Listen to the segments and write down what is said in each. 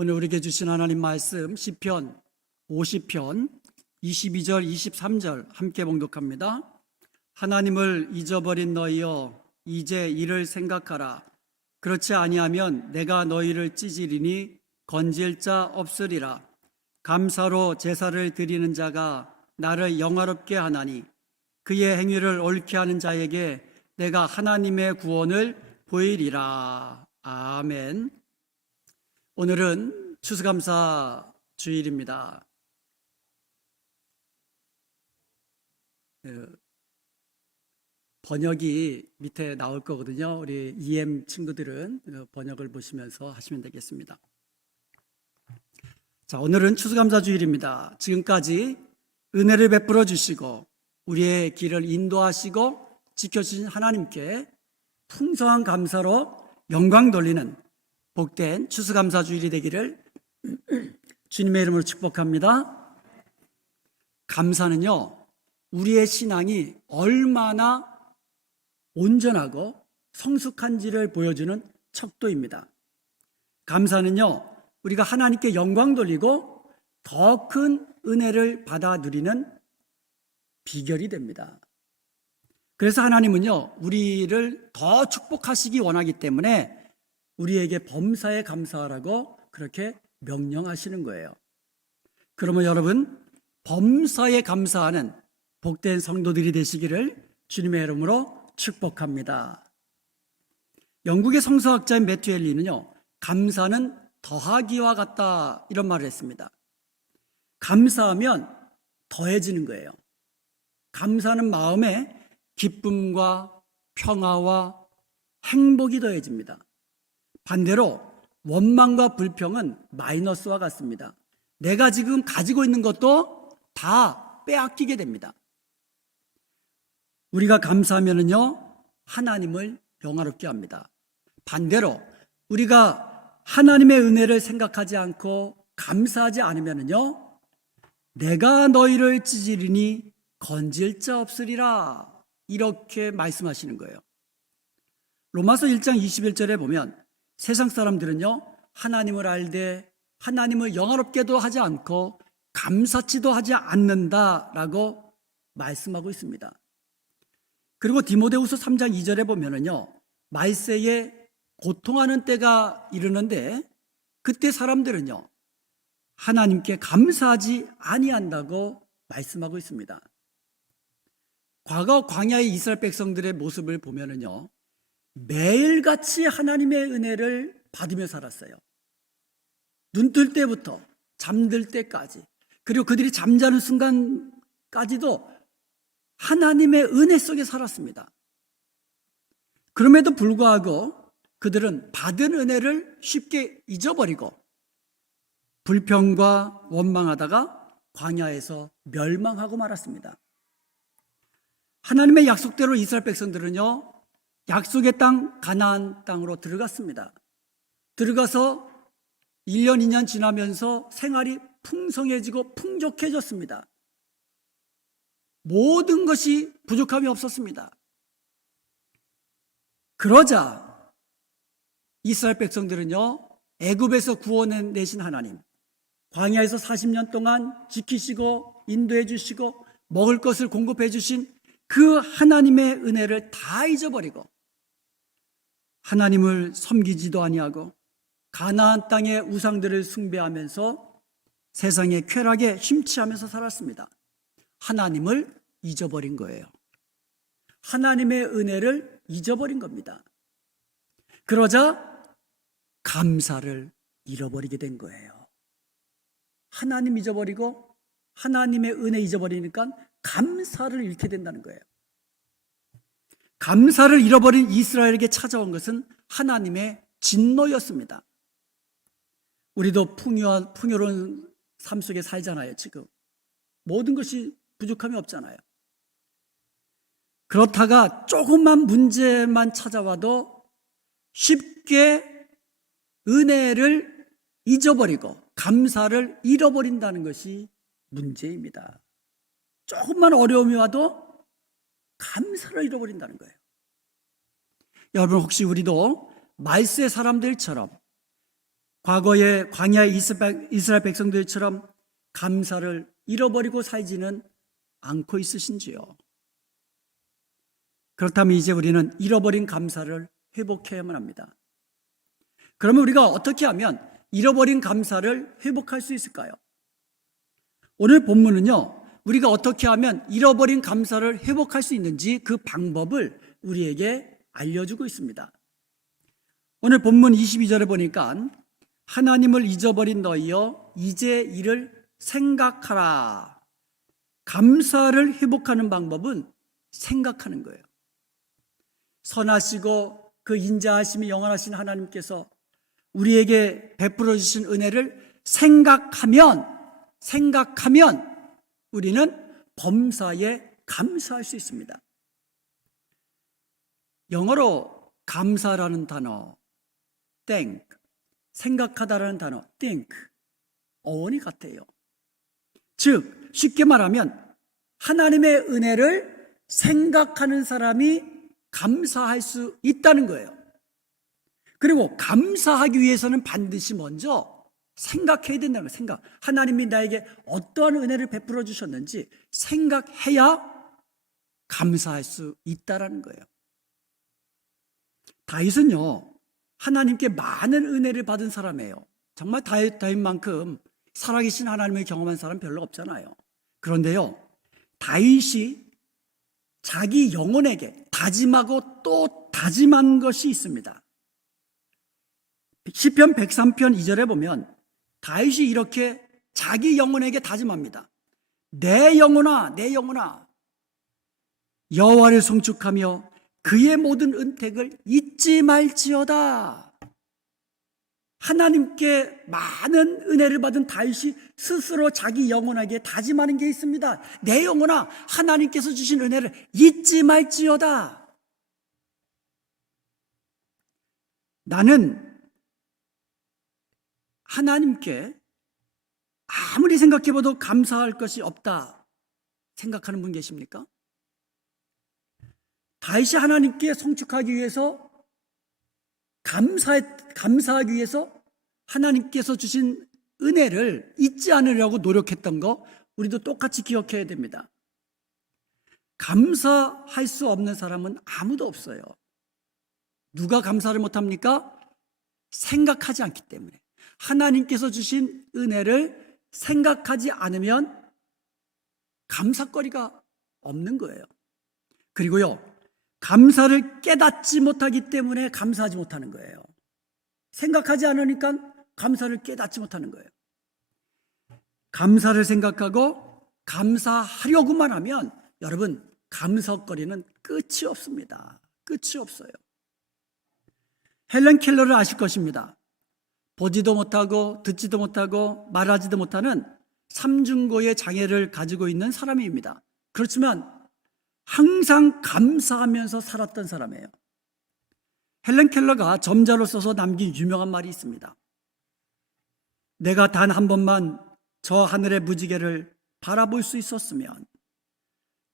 오늘 우리에게 주신 하나님 말씀 시편 50편 22절 23절 함께 봉독합니다. 하나님을 잊어버린 너희여 이제 이를 생각하라. 그렇지 아니하면 내가 너희를 찢으리니 건질 자 없으리라. 감사로 제사를 드리는 자가 나를 영화롭게 하나니 그의 행위를 옳게 하는 자에게 내가 하나님의 구원을 보이리라. 아멘. 오늘은 추수감사 주일입니다. 번역이 밑에 나올 거거든요. 우리 EM 친구들은 번역을 보시면서 하시면 되겠습니다. 자, 오늘은 추수감사 주일입니다. 지금까지 은혜를 베풀어 주시고 우리의 길을 인도하시고 지켜주신 하나님께 풍성한 감사로 영광 돌리는 복된 추수감사 주일이 되기를 주님의 이름으로 축복합니다. 감사는요, 우리의 신앙이 얼마나 온전하고 성숙한지를 보여주는 척도입니다. 감사는요, 우리가 하나님께 영광 돌리고 더 큰 은혜를 받아 누리는 비결이 됩니다. 그래서 하나님은요, 우리를 더 축복하시기 원하기 때문에 우리에게 범사에 감사하라고 그렇게 명령하시는 거예요. 그러면 여러분, 범사에 감사하는 복된 성도들이 되시기를 주님의 이름으로 축복합니다. 영국의 성서학자인 매튜 헨리는요, 감사는 더하기와 같다 이런 말을 했습니다. 감사하면 더해지는 거예요. 감사하는 마음에 기쁨과 평화와 행복이 더해집니다. 반대로 원망과 불평은 마이너스와 같습니다. 내가 지금 가지고 있는 것도 다 빼앗기게 됩니다. 우리가 감사하면은요, 하나님을 영화롭게 합니다. 반대로 우리가 하나님의 은혜를 생각하지 않고 감사하지 않으면은요, 내가 너희를 찢으리니 건질 자 없으리라 이렇게 말씀하시는 거예요. 로마서 1장 21절에 보면 세상 사람들은요, 하나님을 알되 하나님을 영화롭게도 하지 않고 감사치도 하지 않는다라고 말씀하고 있습니다. 그리고 디모데후서 3장 2절에 보면은요, 말세에 고통하는 때가 이르는데 그때 사람들은요, 하나님께 감사하지 아니한다고 말씀하고 있습니다. 과거 광야의 이스라엘 백성들의 모습을 보면은요, 매일같이 하나님의 은혜를 받으며 살았어요. 눈 뜰 때부터 잠들 때까지, 그리고 그들이 잠자는 순간까지도 하나님의 은혜 속에 살았습니다. 그럼에도 불구하고 그들은 받은 은혜를 쉽게 잊어버리고 불평과 원망하다가 광야에서 멸망하고 말았습니다. 하나님의 약속대로 이스라엘 백성들은요, 약속의 땅 가나안 땅으로 들어갔습니다. 들어가서 1년 2년 지나면서 생활이 풍성해지고 풍족해졌습니다. 모든 것이 부족함이 없었습니다. 그러자 이스라엘 백성들은요, 애굽에서 구원해내신 하나님, 광야에서 40년 동안 지키시고 인도해 주시고 먹을 것을 공급해 주신 그 하나님의 은혜를 다 잊어버리고 하나님을 섬기지도 아니하고 가나안 땅의 우상들을 숭배하면서 세상의 쾌락에 심취하면서 살았습니다. 하나님을 잊어버린 거예요. 하나님의 은혜를 잊어버린 겁니다. 그러자 감사를 잃어버리게 된 거예요. 하나님 잊어버리고 하나님의 은혜 잊어버리니까 감사를 잃게 된다는 거예요. 감사를 잃어버린 이스라엘에게 찾아온 것은 하나님의 진노였습니다. 우리도 풍요로운 삶 속에 살잖아요. 지금 모든 것이 부족함이 없잖아요. 그렇다가 조금만 문제만 찾아와도 쉽게 은혜를 잊어버리고 감사를 잃어버린다는 것이 문제입니다. 조금만 어려움이 와도 감사를 잃어버린다는 거예요. 여러분, 혹시 우리도 말세 사람들처럼 과거의 광야 이스라엘 백성들처럼 감사를 잃어버리고 살지는 않고 있으신지요? 그렇다면 이제 우리는 잃어버린 감사를 회복해야만 합니다. 그러면 우리가 어떻게 하면 잃어버린 감사를 회복할 수 있을까요? 오늘 본문은요, 우리가 어떻게 하면 잃어버린 감사를 회복할 수 있는지 그 방법을 우리에게 알려주고 있습니다. 오늘 본문 22절에 보니까 하나님을 잊어버린 너희여 이제 이를 생각하라. 감사를 회복하는 방법은 생각하는 거예요. 선하시고 그 인자하심이 영원하신 하나님께서 우리에게 베풀어 주신 은혜를 생각하면 우리는 범사에 감사할 수 있습니다. 영어로 감사라는 단어 thank, 생각하다라는 단어 think, 어원이 같아요. 즉 쉽게 말하면 하나님의 은혜를 생각하는 사람이 감사할 수 있다는 거예요. 그리고 감사하기 위해서는 반드시 먼저 생각해야 된다는 거예요. 생각. 하나님이 나에게 어떠한 은혜를 베풀어 주셨는지 생각해야 감사할 수 있다는 거예요. 다윗은요, 하나님께 많은 은혜를 받은 사람이에요. 정말 다윗만큼 살아계신 하나님을 경험한 사람 별로 없잖아요. 그런데요, 다윗이 자기 영혼에게 다짐하고 또 다짐한 것이 있습니다. 시편 103편 2절에 보면 다윗이 이렇게 자기 영혼에게 다짐합니다. 내 영혼아, 내 영혼아, 여호와를 송축하며 그의 모든 은택을 잊지 말지어다. 하나님께 많은 은혜를 받은 다윗이 스스로 자기 영혼에게 다짐하는 게 있습니다. 내 영혼아, 하나님께서 주신 은혜를 잊지 말지어다. 나는 하나님께 아무리 생각해봐도 감사할 것이 없다 생각하는 분 계십니까? 다윗이 하나님께 송축하기 위해서 감사하기 위해서 하나님께서 주신 은혜를 잊지 않으려고 노력했던 거 우리도 똑같이 기억해야 됩니다. 감사할 수 없는 사람은 아무도 없어요. 누가 감사를 못합니까? 생각하지 않기 때문에. 하나님께서 주신 은혜를 생각하지 않으면 감사거리가 없는 거예요. 그리고요, 감사를 깨닫지 못하기 때문에 감사하지 못하는 거예요. 생각하지 않으니까 감사를 깨닫지 못하는 거예요. 감사를 생각하고 감사하려고만 하면 여러분, 감사거리는 끝이 없습니다. 끝이 없어요. 헬렌 켈러를 아실 것입니다. 보지도 못하고 듣지도 못하고 말하지도 못하는 삼중고의 장애를 가지고 있는 사람입니다. 그렇지만 항상 감사하면서 살았던 사람이에요. 헬렌 켈러가 점자로 써서 남긴 유명한 말이 있습니다. 내가 단 한 번만 저 하늘의 무지개를 바라볼 수 있었으면,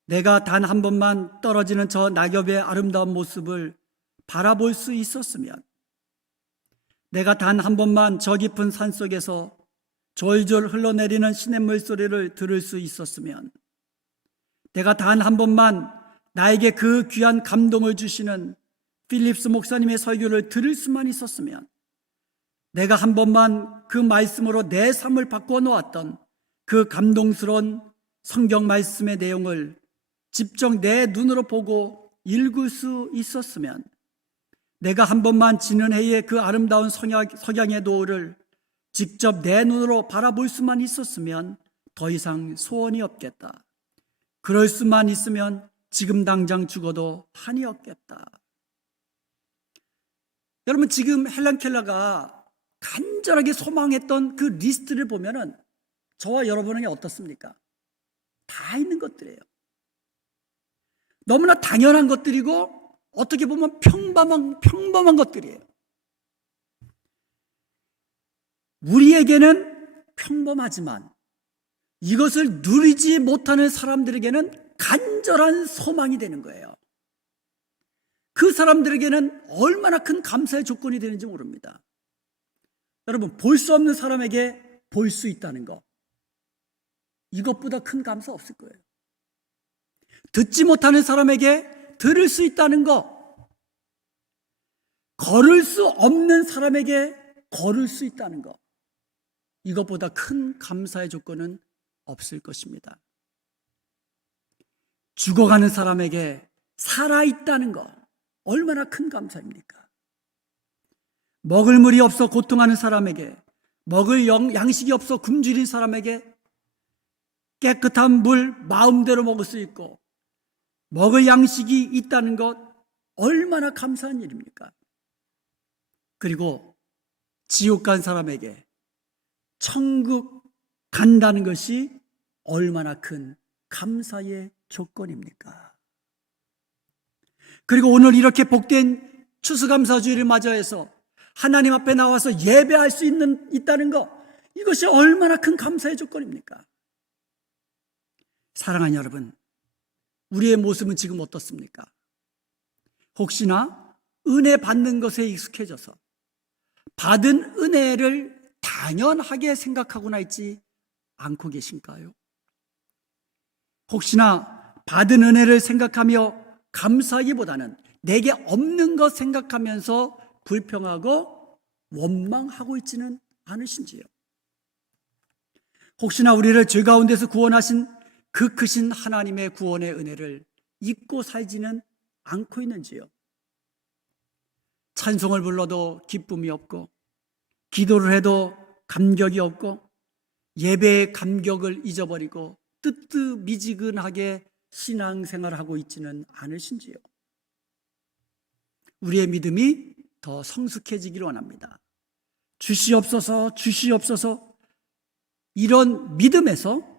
내가 단 한 번만 떨어지는 저 낙엽의 아름다운 모습을 바라볼 수 있었으면, 내가 단 한 번만 저 깊은 산속에서 졸졸 흘러내리는 시냇물 소리를 들을 수 있었으면, 내가 단 한 번만 나에게 그 귀한 감동을 주시는 필립스 목사님의 설교를 들을 수만 있었으면, 내가 한 번만 그 말씀으로 내 삶을 바꾸어 놓았던 그 감동스러운 성경 말씀의 내용을 직접 내 눈으로 보고 읽을 수 있었으면, 내가 한 번만 지는 해의 그 아름다운 석양의 노을을 직접 내 눈으로 바라볼 수만 있었으면 더 이상 소원이 없겠다. 그럴 수만 있으면 지금 당장 죽어도 한이 없겠다. 여러분, 지금 헬렌 켈러가 간절하게 소망했던 그 리스트를 보면은 저와 여러분에게 어떻습니까? 다 있는 것들이에요. 너무나 당연한 것들이고 어떻게 보면 평범한 것들이에요. 우리에게는 평범하지만 이것을 누리지 못하는 사람들에게는 간절한 소망이 되는 거예요. 그 사람들에게는 얼마나 큰 감사의 조건이 되는지 모릅니다. 여러분, 볼 수 없는 사람에게 볼 수 있다는 거, 이것보다 큰 감사 없을 거예요. 듣지 못하는 사람에게 들을 수 있다는 거, 걸을 수 없는 사람에게 걸을 수 있다는 거, 이것보다 큰 감사의 조건은 없을 것입니다. 죽어가는 사람에게 살아있다는 거, 얼마나 큰 감사입니까? 먹을 물이 없어 고통하는 사람에게, 먹을 양식이 없어 굶주린 사람에게 깨끗한 물 마음대로 먹을 수 있고 먹을 양식이 있다는 것, 얼마나 감사한 일입니까? 그리고 지옥 간 사람에게 천국 간다는 것이 얼마나 큰 감사의 조건입니까? 그리고 오늘 이렇게 복된 추수감사주의를 맞이해서 하나님 앞에 나와서 예배할 수 있다는 것, 이것이 얼마나 큰 감사의 조건입니까? 사랑하는 여러분, 우리의 모습은 지금 어떻습니까? 혹시나 은혜 받는 것에 익숙해져서 받은 은혜를 당연하게 생각하고나 있지 않고 계신가요? 혹시나 받은 은혜를 생각하며 감사하기보다는 내게 없는 것 생각하면서 불평하고 원망하고 있지는 않으신지요? 혹시나 우리를 죄 가운데서 구원하신 그 크신 하나님의 구원의 은혜를 잊고 살지는 않고 있는지요? 찬송을 불러도 기쁨이 없고, 기도를 해도 감격이 없고, 예배의 감격을 잊어버리고 뜨뜻미지근하게 신앙생활을 하고 있지는 않으신지요? 우리의 믿음이 더 성숙해지기를 원합니다. 주시옵소서, 주시옵소서. 이런 믿음에서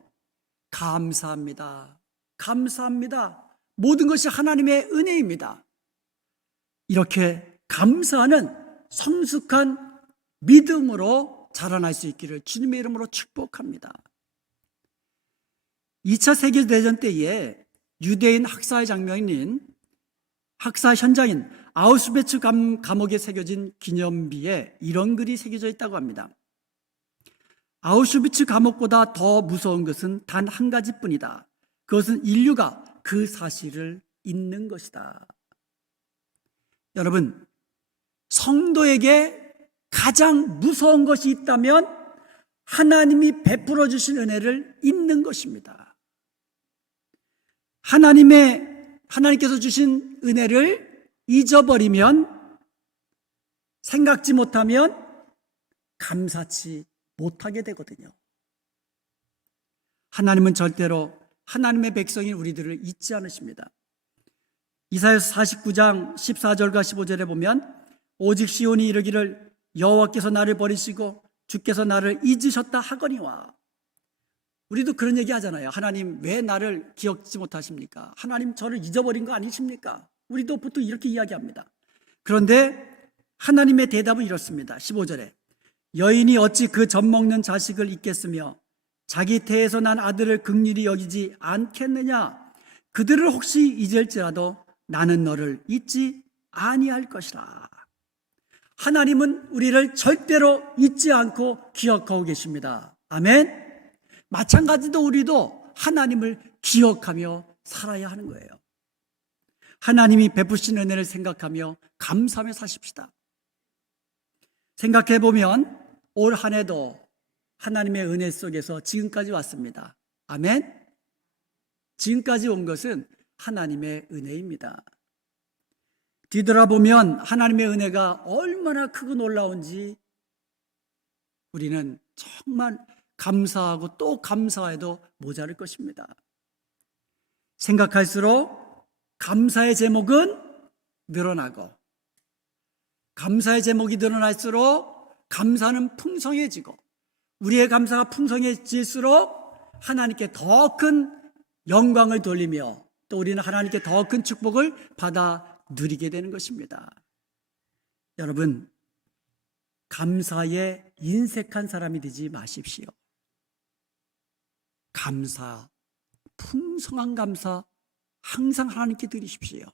감사합니다, 감사합니다, 모든 것이 하나님의 은혜입니다, 이렇게 감사하는 성숙한 믿음으로 자라날 수 있기를 주님의 이름으로 축복합니다. 2차 세계대전 때에 유대인 학살 현장인 아우슈비츠 감옥에 새겨진 기념비에 이런 글이 새겨져 있다고 합니다. 아우슈비츠 감옥보다 더 무서운 것은 단 한 가지뿐이다. 그것은 인류가 그 사실을 잊는 것이다. 여러분, 성도에게 가장 무서운 것이 있다면 하나님이 베풀어 주신 은혜를 잊는 것입니다. 하나님께서 주신 은혜를 잊어버리면, 생각지 못하면 감사치 못하게 되거든요. 하나님은 절대로 하나님의 백성인 우리들을 잊지 않으십니다. 이사야서 49장 14절과 15절에 보면 오직 시온이 이르기를 여호와께서 나를 버리시고 주께서 나를 잊으셨다 하거니와. 우리도 그런 얘기 하잖아요. 하나님 왜 나를 기억지 못하십니까? 하나님 저를 잊어버린 거 아니십니까? 우리도 보통 이렇게 이야기합니다. 그런데 하나님의 대답은 이렇습니다. 15절에 여인이 어찌 그 젖먹는 자식을 잊겠으며 자기 태에서 난 아들을 긍휼히 여기지 않겠느냐? 그들을 혹시 잊을지라도 나는 너를 잊지 아니할 것이라. 하나님은 우리를 절대로 잊지 않고 기억하고 계십니다. 아멘. 마찬가지로 우리도 하나님을 기억하며 살아야 하는 거예요. 하나님이 베푸신 은혜를 생각하며 감사하며 사십시다. 생각해보면 올 한 해도 하나님의 은혜 속에서 지금까지 왔습니다. 아멘. 지금까지 온 것은 하나님의 은혜입니다. 뒤돌아보면 하나님의 은혜가 얼마나 크고 놀라운지 우리는 정말 감사하고 또 감사해도 모자랄 것입니다. 생각할수록 감사의 제목은 늘어나고, 감사의 제목이 늘어날수록 감사는 풍성해지고, 우리의 감사가 풍성해질수록 하나님께 더 큰 영광을 돌리며 또 우리는 하나님께 더 큰 축복을 받아 누리게 되는 것입니다. 여러분, 감사에 인색한 사람이 되지 마십시오. 감사, 풍성한 감사 항상 하나님께 드리십시오.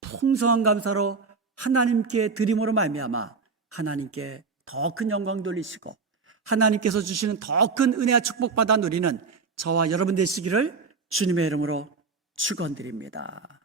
풍성한 감사로 하나님께 드림으로 말미암아 하나님께 더 큰 영광 돌리시고 하나님께서 주시는 더 큰 은혜와 축복받아 누리는 저와 여러분 되시기를 주님의 이름으로 축원드립니다.